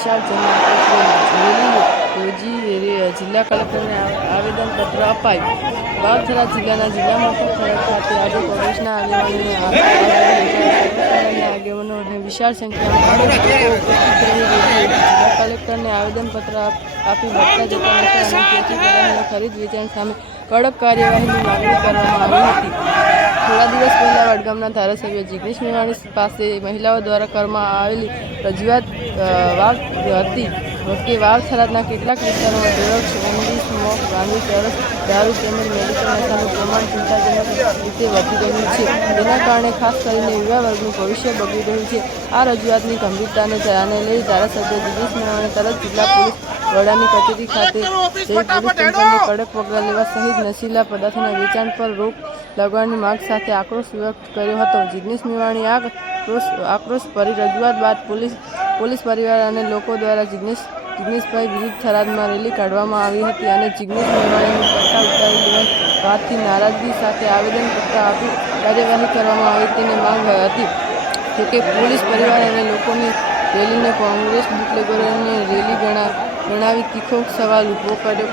વિશાળ જનઆક્રોશ યોજી જિલ્લા કલેક્ટરને આવેદનપત્ર અપાયું। વાવથરા જિલ્લાના જિલ્લા મથક ખાતે આજે કોંગ્રેસના આગેવાનો અને વિશાળ સંખ્યામાં જિલ્લા કલેક્ટરને આવેદનપત્ર આપી વધતા જતા નશા અને ખેતી પદાર્થોની ખરીદ વેચાણ સામે કડક કાર્યવાહીની માંગણી કરવામાં આવી હતી। થોડા દિવસ પહેલા વડગામના ધારાસભ્ય જિગ્નેશ મેવાણી પાસે મહિલાઓ દ્વારા કરવામાં આવેલી રજૂઆત હતી કે વાવથરાના કેટલાક વિસ્તારોમાં ડ્રગ્સ, ઓનલી સ્મોક, ગાંધી ચરસ, દારૂ તેમજ મેડિકલ નશાનું પ્રમાણ ચિંતાજનક રીતે વધી રહ્યું છે। તેના કારણે ખાસ કરીને યુવા વર્ગનું ભવિષ્ય બગડી રહ્યું છે। આ રજૂઆતની ગંભીરતાને ધ્યાને લઈ ધારાસભ્ય જિગ્નેશ મેવાણી તરત જિલ્લા પોલીસ વડાની કચેરી ખાતે જઈ પોલીસ તંત્રને કડક પગલાં લેવા સહિત નશીલા પદાર્થોના વેચાણ પર રોક લગાવવાની માંગ સાથે આક્રોશ વ્યક્ત કર્યો હતો। જિગ્નેશ મેવાણી આક્રોશભરી રજૂઆત બાદ પોલીસ પરિવાર અને લોકો દ્વારા જિગ્નેશભાઈ વિરુદ્ધ થરાદમાં રેલી કાઢવામાં આવી હતી અને જિગ્નેશ મેવાણીનું પટ્ટા ઉતારી લેવા વાતથી નારાજગી સાથે આવેદનપત્ર આપી કાર્યવાહી કરવામાં આવે તેની માંગ હતી। જોકે પોલીસ પરિવાર અને લોકોની રેલીને કોંગ્રેસ બુટલેગરોની રેલી ગણાવી તીખો સવાલ ઊભો કર્યો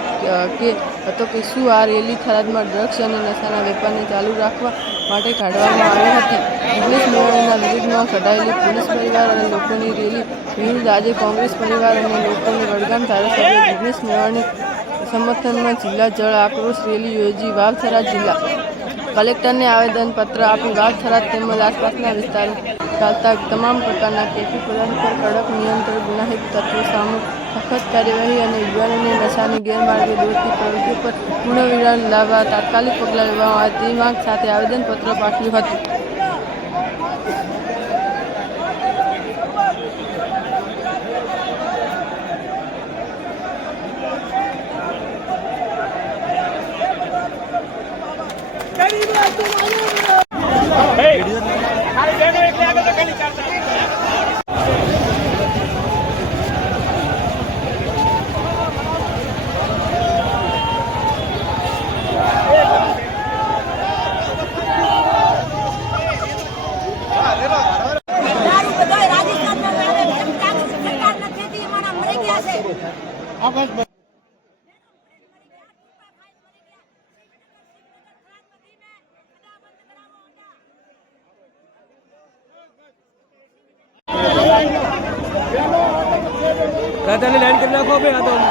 હતો કે શું આ રેલી થરાદમાં ડ્રગ્સ અને નશાના વેપારને ચાલુ રાખવા માટે કાઢવામાં આવી હતી। જિગ્નેશ મેવાણીના વિરુદ્ધમાં કઢાયેલી પોલીસ પરિવાર અને લોકોની રેલી વિરુદ્ધ આજે કોંગ્રેસ પરિવાર અને લોકોની વડગામ ધારાસભ્ય જિગ્નેશ મેવાણી સમર્થનમાં જિલ્લા જળ આક્રોશ રેલી યોજી વાવથરા જિલ્લા કલેક્ટરને આવેદનપત્ર આપી વાવથરા તેમજ આસપાસના વિસ્તારો ચાલતા તમામ પ્રકારના ખેતી પદાર્થો પર કડક નિયંત્રણ, ગુનાહિત તત્વો સામે સખત કાર્યવાહી અને યુવાનોને નશાની ગેરમાર્ગે દોરતી પ્રવૃત્તિઓ પર પૂર્ણવિરામ લાવવા તાત્કાલિક પગલાં લેવામાં આવે તેવી માંગ સાથે આવેદનપત્ર પાઠવ્યું હતું। दादा ने लैंड करना को पे आता हूं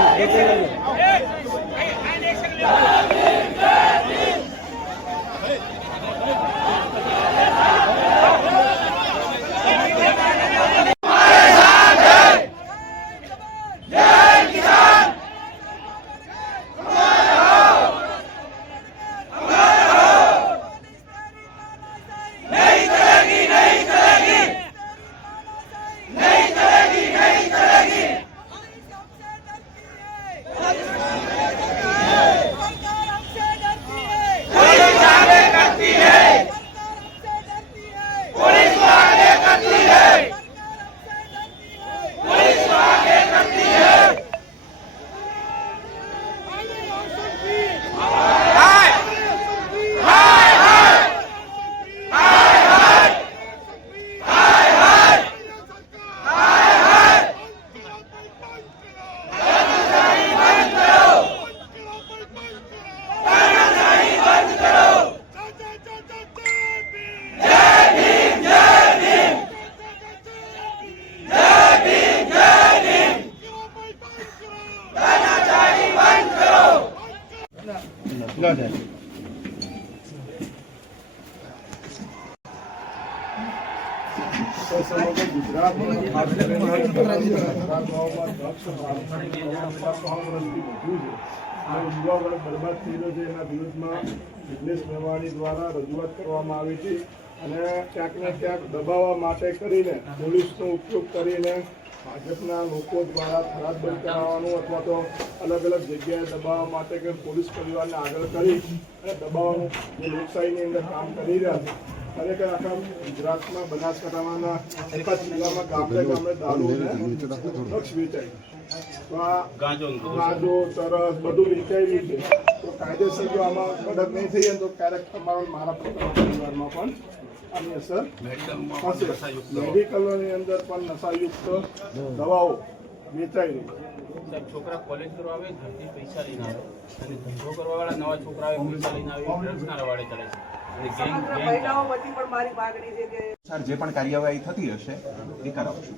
યુવા વર્ગ બરબાદ થઈ રહ્યો છે એના વિરુદ્ધમાં જિગ્નેશ મેવાણી દ્વારા રજૂઆત કરવામાં આવી હતી અને ક્યાંક ને ક્યાંક દબાવવા માટે કરીને પોલીસનો ઉપયોગ કરીને ભાજપના લોકો દ્વારા થરાદ બંધ કરાવવાનું અથવા તો અલગ અલગ જગ્યાએ દબાવવા માટે કે પોલીસ પરિવારને આગળ કરી અને દબાવવાનું જે લોકશાહીની અંદર કામ કરી રહ્યા છે। ખરેખર આખા ગુજરાતમાં બનાસકાંઠાના એકાદ જિલ્લામાં ગામડે દારૂ અને ડ્રગ્સ વેચાય તો આ ગાંજો ચરસ બધું વેચાયેલું છે તો કાયદેસર જો આમાં કડક નહીં થઈએ તો ક્યારેક તમારો મારા પરિવારમાં પણ આની અસર થશે। મેડિકલોની અંદર પણ નશાયુક્ત દવાઓ વેચાઈ રહી છે. સાહેબ છોકરા કોલેજ કરવા આવે ઘરથી પૈસા લઈને આવે અને ધંધો કરવા વાળા નવા છોકરા આવે પૈસા લઈને આવે ડ્રગ્સના રવાડે ચડે છે અને જે પણ કાર્યવાહી થતી હશે એ કરાવશું.